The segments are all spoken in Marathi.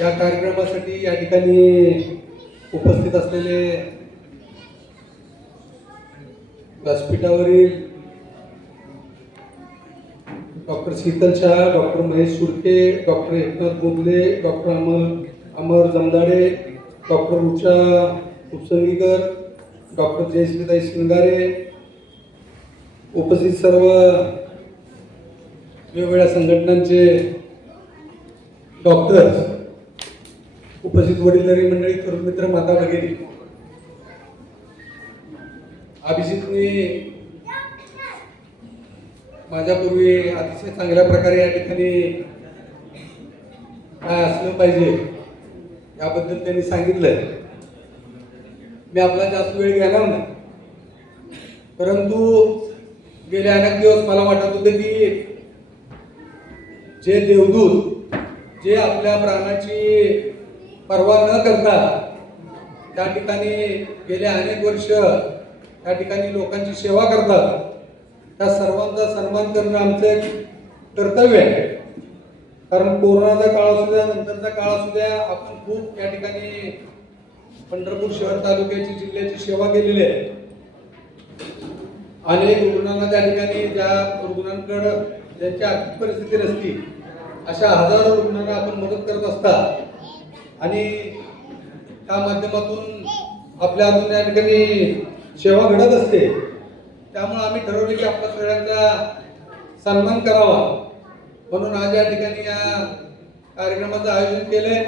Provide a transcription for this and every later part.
या कार्यक्रमासाठी या ठिकाणी उपस्थित असलेले व्यासपीठावरील doctor Sheetal Shah, doctor Mahesh Surke, doctor Eknath Bogle, doctor Amar Jamdade, doctor Usha Upasangikar, doctor जयश्रीताई शिंगारे, उपस्थित सर्व वेगवेगळ्या संघटनांचे डॉक्टर्स, उपस्थित वडीलधारी मंडळी, तरुण मित्र, माता भगिनी, अभिजितनी माझ्यापूर्वी अतिशय चांगल्या प्रकारे या ठिकाणी काय असलं पाहिजे याबद्दल त्यांनी सांगितलं. मी आपला जास्त वेळ घेणार नाही, परंतु गेले अनेक दिवस मला वाटत होते की जे देवदूत जे आपल्या प्राणाची पर्वा न करता त्या ठिकाणी गेले अनेक वर्ष त्या ठिकाणी लोकांची सेवा करतात, त्या सर्वांचा सन्मान करणं आमचं एक कर्तव्य आहे. कारण कोरोनाचा काळ असू द्या, नंतरचा काळ असू द्या, आपण खूप त्या ठिकाणी पंढरपूर शहर तालुक्याची जिल्ह्याची सेवा केलेली आहे. अनेक रुग्णांना त्या ठिकाणी ज्या रुग्णांकडे ज्यांची आर्थिक परिस्थिती नसती अशा हजारो रुग्णांना आपण मदत करत असता आणि त्या माध्यमातून आपल्या हातून या ठिकाणी सेवा घडत असते. त्यामुळे आम्ही ठरवले की आपल्या सगळ्यांचा सन्मान करावा, म्हणून आज या ठिकाणी या कार्यक्रमाचं आयोजन केलंय.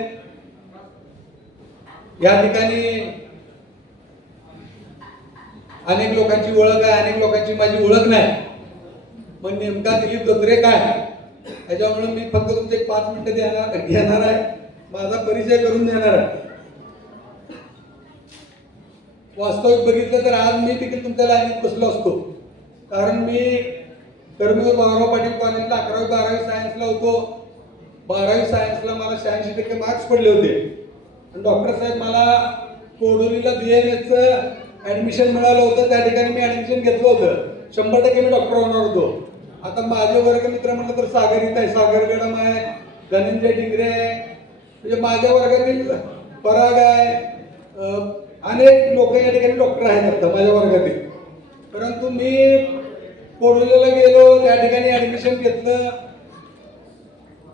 या ठिकाणी अनेक लोकांची ओळख आहे, अनेक लोकांची माझी ओळख नाही, पण नेमका दिलीप धोत्रे काय त्याच्यामुळे मी फक्त तुमचे 5 मिनिटं घेणार आहे, माझा परिचय करून देणार आहे. वास्तविक बघितलं तर आज मी देखील तुमच्या लाईनीत बसलो असतो, कारण मी कर्मवीर बाळाराव पाटील कॉलेजला 11वी 12वी सायन्सला होतो. 12वी सायन्सला मला 86% मार्क्स पडले होते आणि डॉक्टर साहेब मला कोडोलीला BMSचं ॲडमिशन मिळालं होतं. त्या ठिकाणी मी ॲडमिशन घेतलं होतं. 100% मी डॉक्टर होणार होतो. आता माझे वर्ग मित्र म्हटलं तर सागर आहे, सागर गडम आहे, धनंजय डिंगरे आहे, म्हणजे माझ्या वर्गातील पराग आहे, अनेक लोक या ठिकाणी डॉक्टर आहेत आता माझ्या वर्गातील. परंतु मी कोडोलीला गेलो, त्या ठिकाणी ॲडमिशन घेतलं,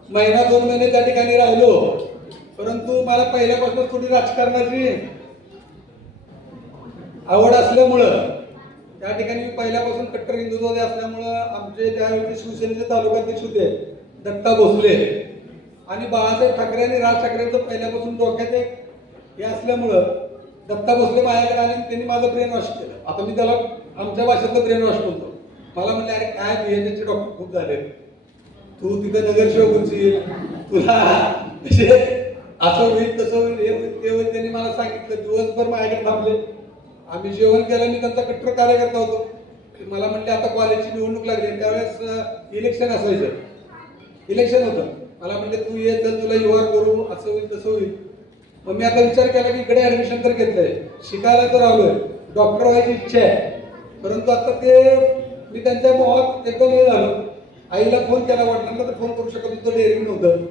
महिना 2 महिने त्या ठिकाणी राहिलो. परंतु मला पहिल्यापासून थोडी राजकारणाची आवड असल्यामुळं त्या ठिकाणी मी पहिल्यापासून कट्टर हिंदुत्ववादी असल्यामुळं आमचे त्यावेळी शिवसेनेचे तालुकाध्यक्ष होते दत्ता भोसले आणि बाळासाहेब ठाकरे आणि राज ठाकरेंचं पहिल्यापासून डोक्यात एक हे असल्यामुळं दत्ता भोसले माझ्याकडे आले, त्यांनी माझं ब्रेन वॉश केलं. आता मी त्याला आमच्या भाषेतलं ब्रेन वॉश म्हणतो. मला म्हणले, अरे काय BHSचे डॉक्टर खूप झाले, तू तिथं नगरसेवक होशील, तुला असं होईल तसं होईल, हे होईल ते होईल. त्यांनी मला सांगितलं. दिवसभर माझ्याकडे थांबले, आम्ही जेवण केलं. मी त्यांचा कट्टर कार्यकर्ता होतो. मला म्हणले आता कॉलेजची निवडणूक लागली, त्यावेळेस इलेक्शन असायचं, इलेक्शन होतं. मला म्हणले तू ये तर तुला युआर करू, असं होईल तसं होईल. मग मी आता विचार केला की इकडे ॲडमिशन तर घेतलंय, शिकायला तर आलोय, डॉक्टर व्हायची इच्छा आहे. परंतु आता ते मी त्यांच्या मोहात एकदम हे झालो. आईला फोन केला, वडिलांना तर फोन करू शकत होतो, डेअरिंग नव्हतं.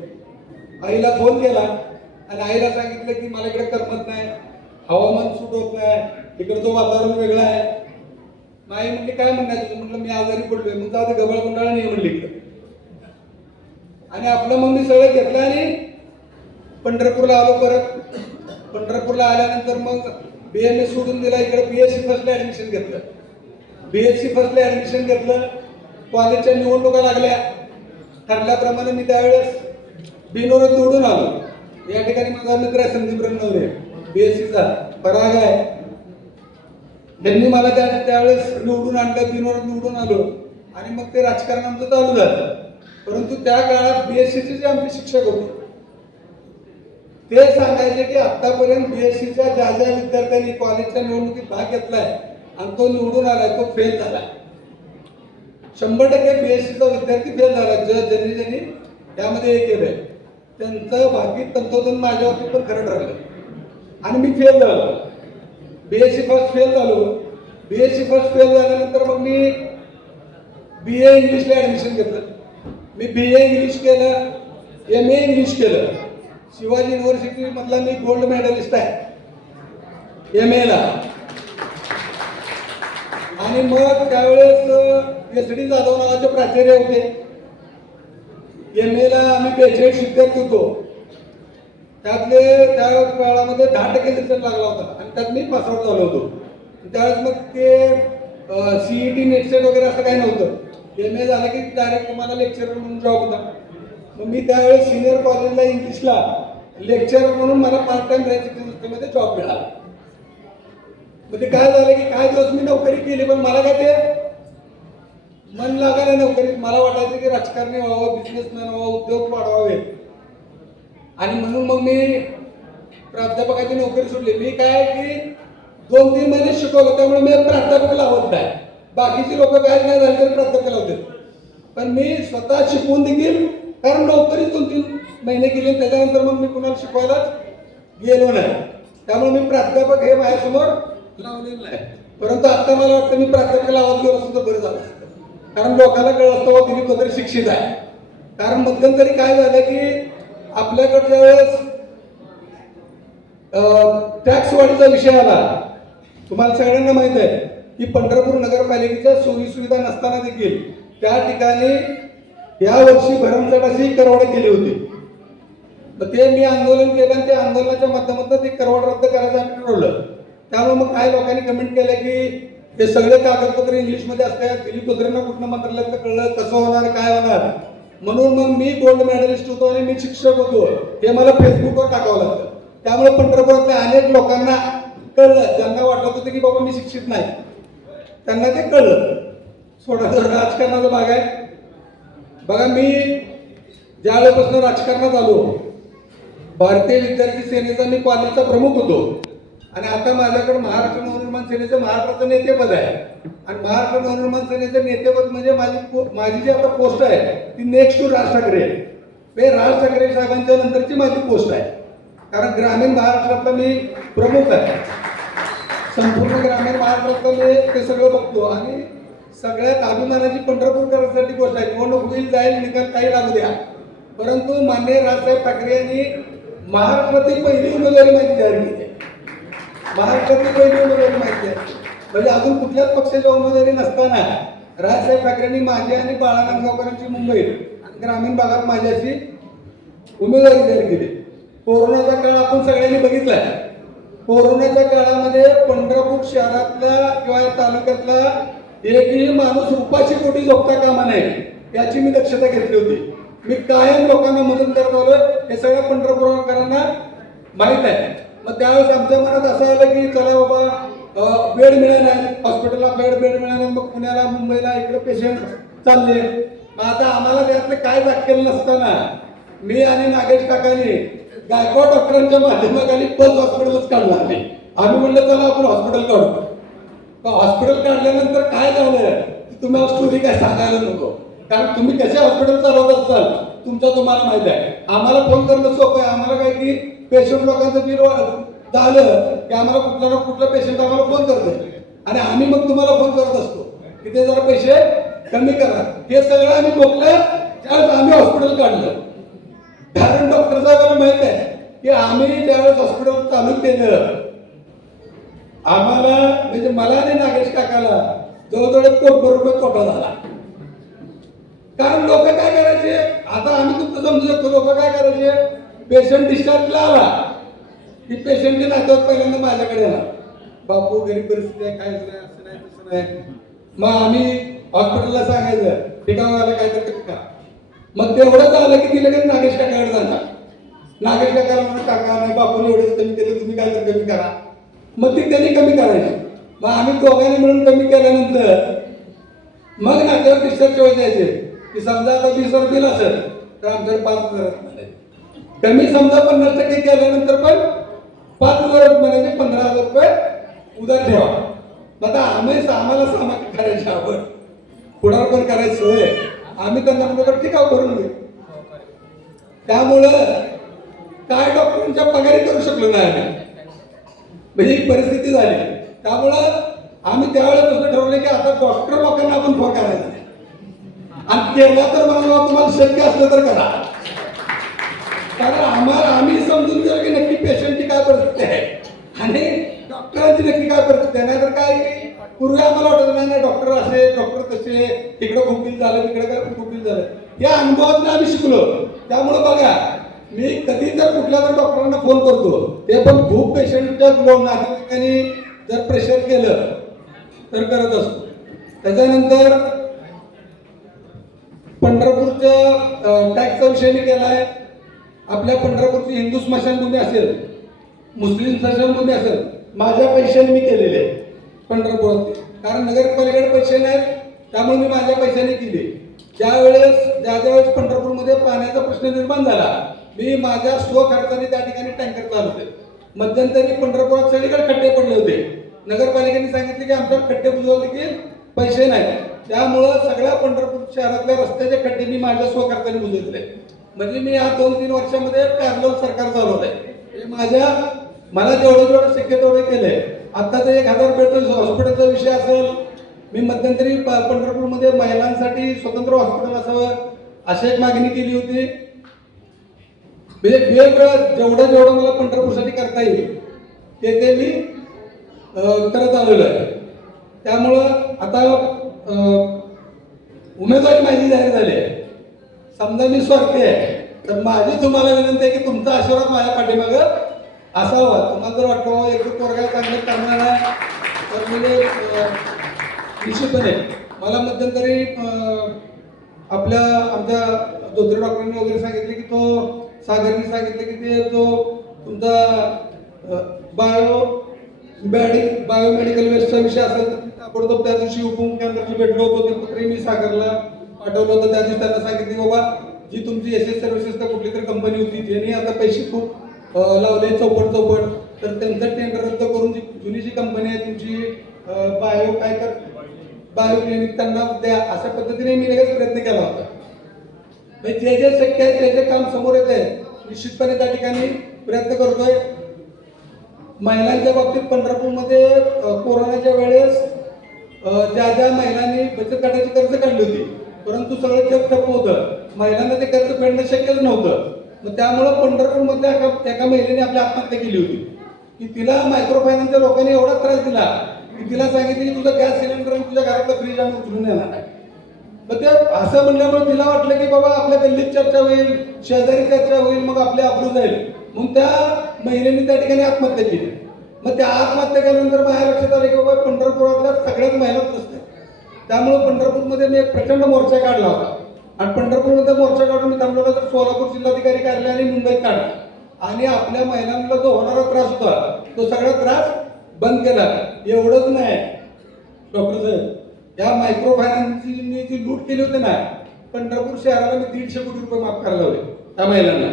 आईला फोन केला आणि आईला सांगितलं की मला इकडे करमत नाही, हवामान सूट होत नाही, इकडचं वातावरण वेगळं आहे. आई म्हणली काय म्हणायचं तुझं? म्हटलं मी आजारी पडलोय. मग जाऊ दे, गबाळ गुंडाळा नाही म्हणली इकडं. आणि आपलं मग मी सगळं घेतलं आणि पंढरपूरला आलो. परत पंढरपूरला आल्यानंतर मग BMS सोडून दिला, इकडे BSc फर्स्टला ॲडमिशन घेतलं. BSc फर्स्टला ॲडमिशन घेतलं. कॉलेजच्या निवडणुका लागल्या, ठरल्याप्रमाणे मी त्यावेळेस बिनोरत निवडून आलो. या ठिकाणी माझा मित्र आहे संदीप रणनवरे, BScचा पराग आहे. त्यांनी मला त्यावेळेस निवडून आणलं, बिनोरत निवडून आलो आणि मग ते राजकारण आमचं चालू झालं. परंतु त्या काळात BScचे जे आमचे शिक्षक होते ते सांगायचे की आतापर्यंत BScच्या ज्या ज्या विद्यार्थ्यांनी कॉलेजच्या निवडणुकीत भाग घेतलाय आणि तो निवडून आलाय तो फेल झाला. 100% BScचा विद्यार्थी फेल झाला. ज्यांनी त्यामध्ये हे केलंय त्यांचं भाग्य तंतोतंत माझ्यावरती पण खरं ठरलं आणि मी फेल झालो. BSc फर्स्ट फेल झालो. BSc फर्स्ट फेल झाल्यानंतर मग मी BA इंग्लिशला ॲडमिशन घेतलं. मी BA इंग्लिश केलं, MA इंग्लिश केलं शिवाजी युनिव्हर्सिटी मधला मी गोल्ड मेडलिस्ट आहे MA ला. आणि मग त्यावेळेस SD जाधव नावाचे प्राचार्य होते. MA ला आम्ही 42 विद्यार्थी होतो. त्यातले त्या काळामध्ये 10% रिझल्ट लागला होता आणि त्यात मी पासआउट झालो होतो. त्यावेळेस मग ते CET नेट सेट वगैरे असं काही नव्हतं. MA झालं की डायरेक्ट तुम्हाला लेक्चरर म्हणून जॉब होता. मग मी त्यावेळेस सिनियर कॉलेजला इंग्लिशला लेक्चरर म्हणून मला पार्ट टाइम संस्थेमध्ये जॉब मिळाला. मग ते काय झालं की काही दिवस मी नोकरी केली, पण मला काय ते मन लागायला नोकरीत. मला वाटायचं की राजकारणी व्हावं, बिझनेसमॅन व्हावं, उद्योग वाढवावे. आणि म्हणून मग मी प्राध्यापकाची नोकरी सोडली. मी काय की 2-3 महिने शिकवलं, त्यामुळे मी प्राध्यापक लावत नाही. बाकीची लोक काय नाही झाली तरी प्राध्यापक लावते, पण मी स्वतः शिकवून देखील, कारण नोकरी 2-3 महिने केली त्याच्यानंतर मग मी कुणाला शिकवायला गेलो नाही. त्यामुळे मी प्राध्यापक हे माझ्यासमोर लावलेलं नाही. परंतु आता मला वाटतं मी प्राध्यापक लावत गेलो असतो तर बरं झालं, कारण लोकांना कळत असतं दिलीप वगैरे शिक्षित आहे. कारण मध्यंतरी काय झालं की आपल्याकडच्या वेळेस टॅक्स वाढीचा विषय आला. तुम्हाला सगळ्यांना माहित आहे की पंढरपूर नगरपालिकेच्या सोयी सुविधा नसताना देखील त्या ठिकाणी या वर्षी भरमसाठ अशी करवाढ केली होती. तर ते मी आंदोलन केलं आणि त्या आंदोलनाच्या माध्यमातून ते करवाढ रद्द करायचं आम्ही ठरवलं. त्यामुळे मग काही लोकांनी कमेंट केलं की हे सगळे कागदपत्र इंग्लिशमध्ये असतात, दिलीप वगैरेंना कुठलं मंत्रालयात कळलं, कसं होणार, काय होणार. म्हणून मग मी गोल्ड मेडलिस्ट होतो आणि मी शिक्षक होतो हे मला फेसबुकवर टाकावं लागतं. त्यामुळे पंढरपुरातल्या अनेक लोकांना कळलं, ज्यांना वाटत होतं की बाबा मी शिक्षित नाही, त्यांना ते कळलं. सोडा राजकारणाचा भाग आहे. बघा, मी ज्या वेळेपासून राजकारणात आलो, भारतीय विद्यार्थी सेनेचा मी कॉलेजचा प्रमुख होतो आणि आता माझ्याकडे महाराष्ट्र नवनिर्माण सेनेचं महाराष्ट्राचं नेतेपद आहे. आणि महाराष्ट्र नवनिर्माण सेनेचं नेतेपद म्हणजे माझी जी आता पोस्ट आहे ती नेक्स्ट टू राज ठाकरे. राज ठाकरे साहेबांच्या नंतरची माझी पोस्ट आहे, कारण ग्रामीण महाराष्ट्रातला मी प्रमुख आहे. संपूर्ण ग्रामीण महाराष्ट्रातलं मी ते सगळं बघतो आणि सगळ्यात अभिमानाची पंढरपूरकरांसाठी गोष्ट आहे. निवडणूक होईल, जाईल, निकाल काही लागू द्या, परंतु माननीय राजसाहेब ठाकरे यांनी महाराष्ट्रातील पहिली उमेदवारी माहिती जाहीर केली आहे. महाराष्ट्रातील पहिली उमेदवारी माहिती आहे, म्हणजे अजून कुठल्याच पक्षाच्या उमेदवारी नसताना राजसाहेब ठाकरेंनी माझी आणि बाळा नांदगावकरांची मुंबईत आणि ग्रामीण भागात माझ्याशी उमेदवारी जाहीर केली. कोरोनाचा काळ आपण सगळ्यांनी बघितलाय. कोरोनाच्या काळामध्ये पंढरपूर शहरातला किंवा या तालुक्यातला एकही माणूस उपाशी पोटी झोपता कामा नये याची मी दक्षता घेतली होती. मी कायम लोकांना मदत करत आलो, हे सगळ्या पंढरपूरकरांना माहीत आहे. मग त्यावेळेस आमच्या मनात असं आलं की चला बाबा, बेड मिळाला, हॉस्पिटलला बेड मिळाला, मग पुण्याला, मुंबईला इकडे पेशंट चालले. मग आता आम्हाला त्यातलं काय दाखल नसताना मी आणि नागेश काकांनी गायकवाड डॉक्टरांच्या माध्यमाखाली पल्स हॉस्पिटलच काढला नाही. आम्ही म्हणलं चला आपण हॉस्पिटल काढू. हॉस्पिटल काढल्यानंतर काय झालं तुम्हाला स्टोरी काय सांगायला नको, कारण तुम्ही कसे हॉस्पिटल चालवत असाल तुम्हाला माहित आहे. आम्हाला फोन करणं सोपं आहे. आम्हाला काय की पेशंट लोकांचं बिल झालं की आम्हाला कुठला ना कुठला पेशंट आम्हाला फोन करतोय आणि आम्ही मग तुम्हाला फोन करत असतो की ते जरा पैसे कमी करा. हे सगळं आम्ही बघलं त्यावेळेस आम्ही हॉस्पिटल काढलं. कारण डॉक्टर साहेबांना माहित आहे की आम्ही ज्यावेळेस हॉस्पिटल चालू केलं, आम्हाला म्हणजे मला आणि नागेश काकाला जवळजवळ ₹1 कोटी तोटा झाला. कारण लोक काय करायचे, आता आम्ही तुमचं समजू शकतो, लोक काय करायचे, पेशंट डिस्चार्जला आला की पेशंटचे नातेवाईक पहिल्यांदा माझ्याकडे आला, बापू गरीब परिस्थिती आहे, काय नाही, असं नाही तसं नाही. मग आम्ही हॉस्पिटलला सांगायचं ठिकाणाला काय तर का. मग तेवढंच आलं की ती लगेच नागेश काकाकडे जाणार. नागेश काकाला म्हणून काका नाही, बापूने एवढंच कमी केलं, तुम्ही काय तर कमी करा. मग ती त्यांनी कमी करायची. मग आम्ही दोघांनी मिळून कमी केल्यानंतर मग नात्यावर डिस्चार्ज वेळ द्यायचे की समजा आता 20,000 बिल असेल तर आमच्याकडे 5,000 कमी. समजा 50% केल्यानंतर पण 5,000 म्हणायचे, ₹15,000 उधार ठेवा. आता आम्हाला सामाजिक करायची आवड, पुढारपण करायची सोय, आम्ही त्यांना म्हणतो ठीक आहे करून घेऊ. त्यामुळं काय डॉक्टरांच्या पगारी करू शकलो नाही आम्ही, म्हणजे ही परिस्थिती झाली. त्यामुळं आम्ही त्यावेळेपासून ठरवलं की आता डॉक्टर लोकांना आपण फोन करायचा नाही, आणि केला तर मला तुम्हाला शक्य असलं तर करा. कारण आम्ही समजून घेऊ की नक्की पेशंटची काय परिस्थिती आहे आणि डॉक्टरांची नक्की काय परिस्थिती आहे. नाहीतर काय पूर्वी आम्हाला वाटत नाही डॉक्टर असे डॉक्टर तसे, इकडं खूप बिल झालं तिकडे काय खूप बिल झालं, या अनुभवातून आम्ही शिकलो. त्यामुळे बघा मी कधी जर कुठल्या तर डॉक्टरांना फोन करतो, ते पण खूप पेशंटच्या नातेवाईकांनी जर प्रेशर केलं तर करत असतो. त्याच्यानंतर पंढरपूरच्या टॅक्सचा विषय मी केला आहे. आपल्या पंढरपूरची हिंदू स्मशानभूमी असेल, मुस्लिम स्मशानभूमी असेल, माझ्या पैशाने मी केलेले आहे पंढरपुरात. कारण नगरपालिकेकडे पैसे नाहीत, त्यामुळे मी माझ्या पैशाने केले. ज्या वेळेस पंढरपूरमध्ये पाण्याचा प्रश्न निर्माण झाला, मी माझ्या स्वखर्चाने त्या ठिकाणी टँकर चालवले. मध्यंतरी पंढरपुरात सगळीकडे खड्डे पडले होते. नगरपालिकेने सांगितले की आमच्या खड्डे बुजवले देखील पैसे नाहीत. त्यामुळं सगळ्या पंढरपूर शहरातल्या रस्त्याचे खड्डे मी माझ्या स्वखर्चाने बुजवले. म्हणजे मी या 2-3 वर्षामध्ये पॅरलल सरकार चालवलंय. मला जेवढं शक्य तेवढं केलंय. आत्ताचा 1000 बेडचा हॉस्पिटलचा विषय असेल, मी मध्यंतरी पंढरपूरमध्ये महिलांसाठी स्वतंत्र हॉस्पिटल असावं अशी एक मागणी केली होती. वेगवेगळं जेवढं मला पंढरपूरसाठी करता येईल ते मी करत आलेलो आहे. त्यामुळं आता उमेदवारी माझी जाहीर झाली आहे. समजा मी स्वार्थी आहे, तर माझी तुम्हाला विनंती आहे की तुमचा आशीर्वाद माझ्या पाठीमागं असावा. तुम्हाला जर वाटतं एक पोरगा चांगलं करणार आहे तर म्हणजे निश्चितपणे मला मध्यंतरी आमच्या धोत्रे डॉक्टरांनी वगैरे सांगितले की सागरनी सांगितले की ते तुमचा बायोमेडिकल वेस्टचा विषय असेल तर ताबडतोब त्या दिवशी उपमुख्यमंत्र्यांशी भेटलो होतो. ते पत्र मी सागरला पाठवलं होतं. त्या दिवशी त्यांना सांगितले बाबा जी तुमची SS सर्व्हिसेस का कुठली तरी कंपनी होती त्यांनी आता पैसे खूप लावले चौपट, तर त्यांचं टेंडर रद्द करून जुनी जी कंपनी आहे तुमची बायो क्लिनिक त्यांना द्या, अशा पद्धतीने मी लगेच प्रयत्न केला होता. जे शक्य आहे जे काम समोर येत आहे निश्चितपणे त्या ठिकाणी प्रयत्न करतोय. महिलांच्या बाबतीत पंढरपूरमध्ये कोरोनाच्या वेळेस ज्या महिलांनी बचत गटाची कर्ज काढली होती, परंतु सगळं जग ठप्प होतं, महिलांना ते कर्ज फेडणं शक्यच नव्हतं. मग त्यामुळं पंढरपूरमध्ये एका महिलेने आपली आत्महत्या केली होती की तिला मायक्रो फायनान्सच्या लोकांनी एवढा त्रास दिला की तिला सांगितलं की तुझा गॅस सिलेंडर आणि तुझ्या घरातलं फ्रीज आम्ही उचलून येणार आहे. मग ते असं म्हणल्यामुळे तिला वाटलं की बाबा आपल्या गल्लीत चर्चा होईल, शेजारी चर्चा होईल, मग आपले अब्रू जाईल, म्हणून त्या महिलेने त्या ठिकाणी आत्महत्या केली. मग त्या आत्महत्या केल्यानंतर माझ्या लक्षात आलं की बाबा पंढरपुरातल्या सगळ्याच महिलाच नसते. त्यामुळे पंढरपूरमध्ये मी एक प्रचंड मोर्चा काढला होता आणि पंढरपूरमध्ये मोर्चा काढून मी थांबलो तर सोलापूर जिल्हाधिकारी कार्यालयाने मुंबईत काढला आणि आपल्या महिलांना जो होणारा त्रास होता तो सगळा त्रास बंद केला. एवढंच नाही डॉक्टर साहेब, या मायक्रो फायनान्सनी जी लूट केली होती ना, पंढरपूर शहराला मी 150 कोटी रुपये माफ करायला लावले त्या महिलांना.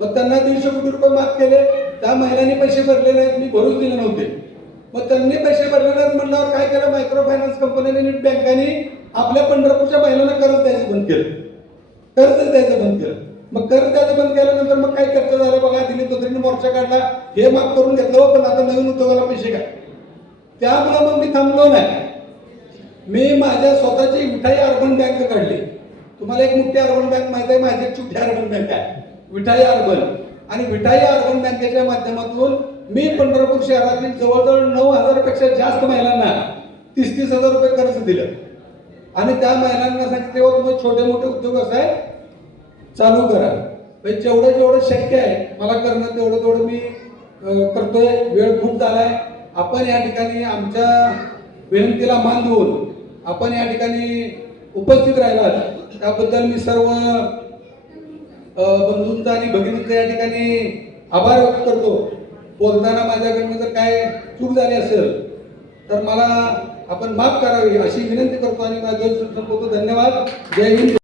मग त्यांना 150 कोटी रुपये माफ केले. त्या महिलांनी पैसे भरले नाहीत, मी भरूच दिले नव्हते. मग त्यांनी पैसे भरले नाहीत म्हटल्यावर काय केलं, मायक्रो फायनान्स कंपनीने नीट बँकांनी आपल्या पंढरपूरच्या महिलांना कर्ज द्यायचं बंद केलं. मग कर्ज द्यायचं बंद केल्यानंतर मग काय खर्च झालं बघा. दिलीप धोत्रेंनी मोर्चा काढला, हे माफ करून घेतलं, पण आता नवीन उद्योगाला पैसे काय. त्यामुळे मग मी थांबलो नाही. मी माझ्या स्वतःची विठाई अर्बन बँक काढली. तुम्हाला एक मोठी अर्बन बँक माहिती आहे, माझी एक छोटी अर्बन बँक आहे विठाई अर्बन. आणि विठाई अर्बन बँकेच्या माध्यमातून मी पंढरपूर शहरातील जवळजवळ 9,000 पेक्षा जास्त महिलांना 30,000 रुपये कर्ज दिलं आणि त्या महिलांना सांगितले तुम्ही छोटे मोठे उद्योग व्यवसाय चालू करा. जेवढं शक्य आहे मला करणं तेवढं मी करतोय. वेळ खूप झालाय. आपण या ठिकाणी आमच्या विनंतीला मान देऊन आपण या ठिकाणी उपस्थित राहिलात त्याबद्दल मी सर्व बंधूंचा आणि भगिनींचा या ठिकाणी आभार व्यक्त करतो. बोलताना माझ्याकडनं जर काय चूक झाली असेल तर मला आपण माफ करावी अशी विनंती करतो आणि माझं संपवतो. धन्यवाद. जय हिंद.